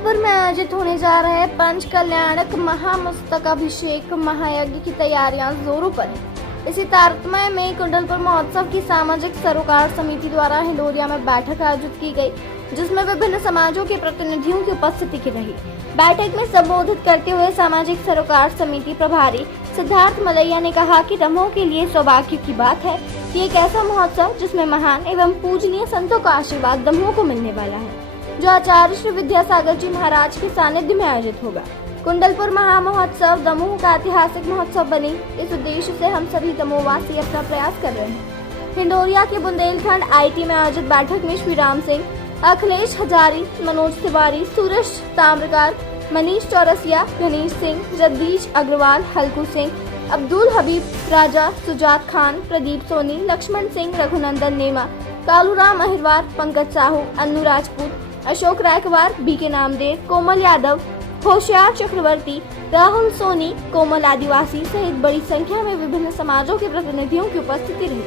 कुंडलपुर में आयोजित होने जा रहे पंच कल्याणक महामस्तकाभिषेक महायज्ञ की तैयारियां जोरों पर है। इसी तारतम्य में कुंडलपुर महोत्सव की सामाजिक सरोकार समिति द्वारा हिंडोरिया में बैठक आयोजित की गई, जिसमें विभिन्न समाजों के प्रतिनिधियों की उपस्थिति रही। बैठक में संबोधित करते हुए सामाजिक सरोकार समिति प्रभारी सिद्धार्थ मलैया ने कहा कि दमोह के लिए सौभाग्य की बात है कि एक ऐसा महोत्सव जिसमें महान एवं पूजनीय संतों का आशीर्वाद दमोह को मिलने वाला है, जो आचार्य श्री विद्यासागर जी महाराज के सानिध्य में आयोजित होगा। कुंडलपुर महामहोत्सव दमोह का ऐतिहासिक महोत्सव बने, इस उद्देश्य से हम सभी दमोहवासी अपना प्रयास कर रहे हैं। हिंडोरिया के बुंदेलखंड आईटी में आयोजित बैठक में श्री राम सिंह, अखिलेश हजारी, मनोज तिवारी, सूरज ताम्रकार, मनीष चौरसिया, गणेश सिंह, जगदीश अग्रवाल, हल्कू सिंह, अब्दुल हबीब राजा, सुजात खान, प्रदीप सोनी, लक्ष्मण सिंह, रघुनंदन नेमा, कालूराम अहिरवार, पंकज साहू, अन्नू राजपूत, अशोक रायकवार, बीके नामदेव, कोमल यादव, होशियार चक्रवर्ती, राहुल सोनी, कोमल आदिवासी सहित बड़ी संख्या में विभिन्न समाजों के प्रतिनिधियों की उपस्थिति रही।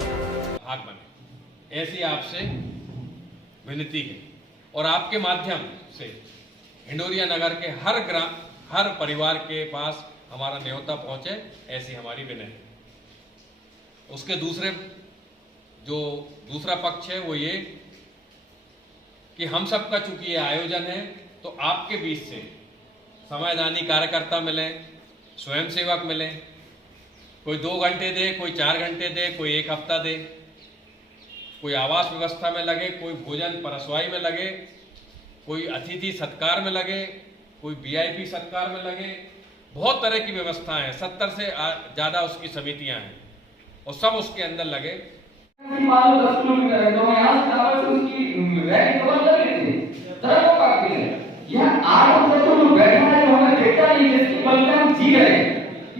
ऐसी आपसे विनती है और आपके माध्यम से हिंडोरिया नगर के हर ग्राम, हर परिवार के पास हमारा न्योता पहुंचे, ऐसी हमारी विनय है। उसके दूसरा पक्ष है वो ये कि हम सबका चूंकि ये आयोजन है तो आपके बीच से समयदानी कार्यकर्ता मिले, स्वयंसेवक मिले, कोई 2 घंटे दे, कोई 4 घंटे दे, कोई 1 हफ्ता दे, कोई आवास व्यवस्था में लगे, कोई भोजन परसवाई में लगे, कोई अतिथि सत्कार में लगे, कोई वीआईपी सत्कार में लगे। बहुत तरह की व्यवस्थाएं हैं, 70 से ज्यादा उसकी समितियां हैं और सब उसके अंदर लगे।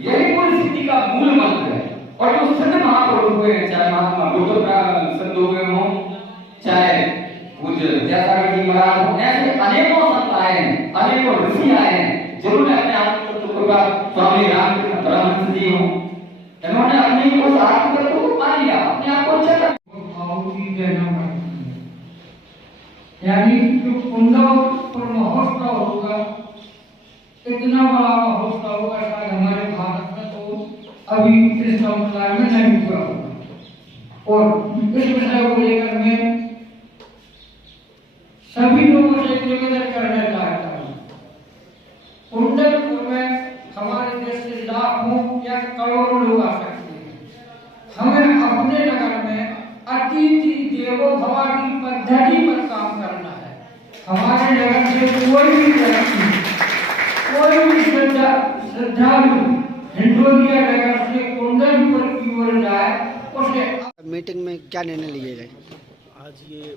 यही पूरी स्थिति का मूल मंत्र है। और जो संत महापुरुष हुए, चाहे महात्मा बुद्ध का संत हुए हों, चाहे पूज्य विद्यासागर जी महाराज हों, ऐसे अनेकों संत आए हैं, अनेकों ऋषि आए हैं, जिन्होंने अपने आत्मतत्व का, स्वामी रामकृष्ण परमहंस जी हों, इन्होंने अपने को आत्मतत्व को पा लिया, अपने आप को चक्कर यानी जो कुंडलपुर महोत्सव होगा, इतना बड़ा महोत्सव होगा, शायद हमारे भारत में तो अभी इस संप्रदाय में नहीं हुआ होगा। और इस विषय को लेकर मैं सभी लोगों से निवेदन करना चाहता हूँ। कुंडलपुर में हमारे देश से लाखों या करोड़ों लोग आ सकते हैं। हमें अपने नगर में अतिथि देवो भव की पद्धति पर काम करना है। हमारे नगर से कोई भी व्यक्ति, कोई भी श्रद्धालु हिंडोरिया नगर से कुंडलपुर की ओर जाए, उसे मीटिंग में क्या निर्णय लिए गए? आज ये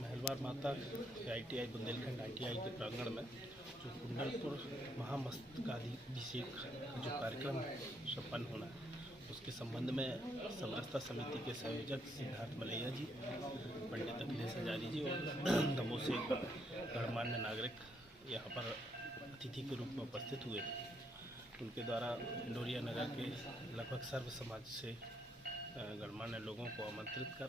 महलवार माता ITI बुंदेलखंड ITI के प्रांगण में जो कुंडलपुर महामस्तकाभिषेक जो कार्यक्रम संपन्न होना है, उसके संबंध में समरसता समिति के संयोजक सिद्धार्थ मलैया जी, पंडित अखिलेश हजारी जी और दमोह से गणमान्य नागरिक यहाँ पर अतिथि के रूप में उपस्थित हुए। उनके द्वारा हिंडोरिया नगर के लगभग सर्व समाज से गणमान्य लोगों को आमंत्रित कर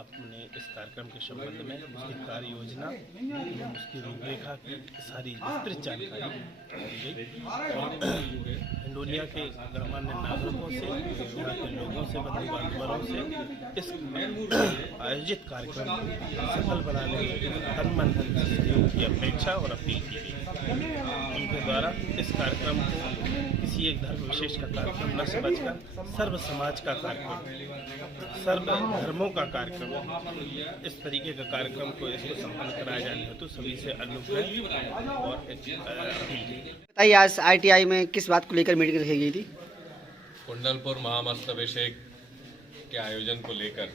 अपने इस कार्यक्रम के संबंध में उसकी कार्य योजना एवं उसकी रूपरेखा की सारी विस्तृत जानकारी दी गई और हिंडोरिया के गणमान्य नागरिकों से, यहाँ के लोगों से, बंधु बांधवों से इस आयोजित कार्यक्रम को सफल बनाने में तन मन धन सहयोग की अपेक्षा और अपील की गई। उनके द्वारा इस कार्यक्रम को किसी एक धर्म विशेष का कार्यक्रम न समझकर सर्व समाज का कार्यक्रम, सर्व धर्मों का कार्यक्रम, इस तरीके का कार्यक्रम को इसको संपन्न कराया जाने हेतु सभी से अनुग्रह और बताइए, आज ITI में किस बात को लेकर मीटिंग रखी गई थी? कुंडलपुर महामस्तकाभिषेक के आयोजन को लेकर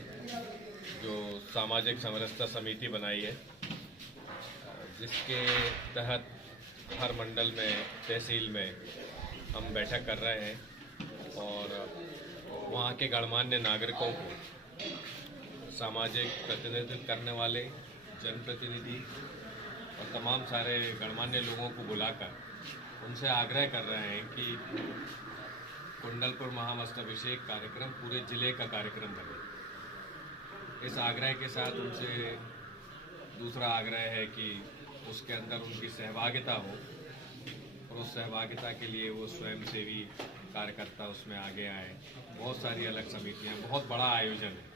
जो सामाजिक समरसता समिति बनाई है, जिसके तहत हर मंडल में, तहसील में हम बैठक कर रहे हैं और वहाँ के गणमान्य नागरिकों को, सामाजिक प्रतिनिधित्व करने वाले जनप्रतिनिधि और तमाम सारे गणमान्य लोगों को बुलाकर उनसे आग्रह कर रहे हैं कि कुंडलपुर महामस्तकाभिषेक कार्यक्रम पूरे जिले का कार्यक्रम बने। इस आग्रह के साथ उनसे दूसरा आग्रह है कि उसके अंदर उनकी सहभागिता हो और उस सहभागिता के लिए वो स्वयंसेवी कार्यकर्ता उसमें आगे आए। बहुत सारी अलग समितियां, बहुत बड़ा आयोजन है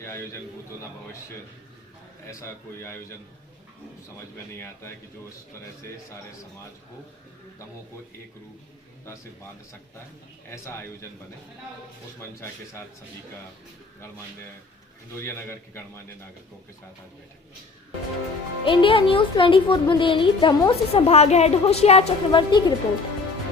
ये आयोजन। भूतों न भविष्य ऐसा कोई आयोजन समझ में नहीं आता है कि जो इस तरह से सारे समाज को, तमों को एक रूपता से बांध सकता है। ऐसा आयोजन बने, उस मंशा के साथ सभी का गणमान्य इंदौरिया नगर के गणमान्य नागरिकों के साथ आज बैठे। इंडिया न्यूज 24 बुंदेली दमोह से संभाग हेड होशियार चक्रवर्ती की रिपोर्ट।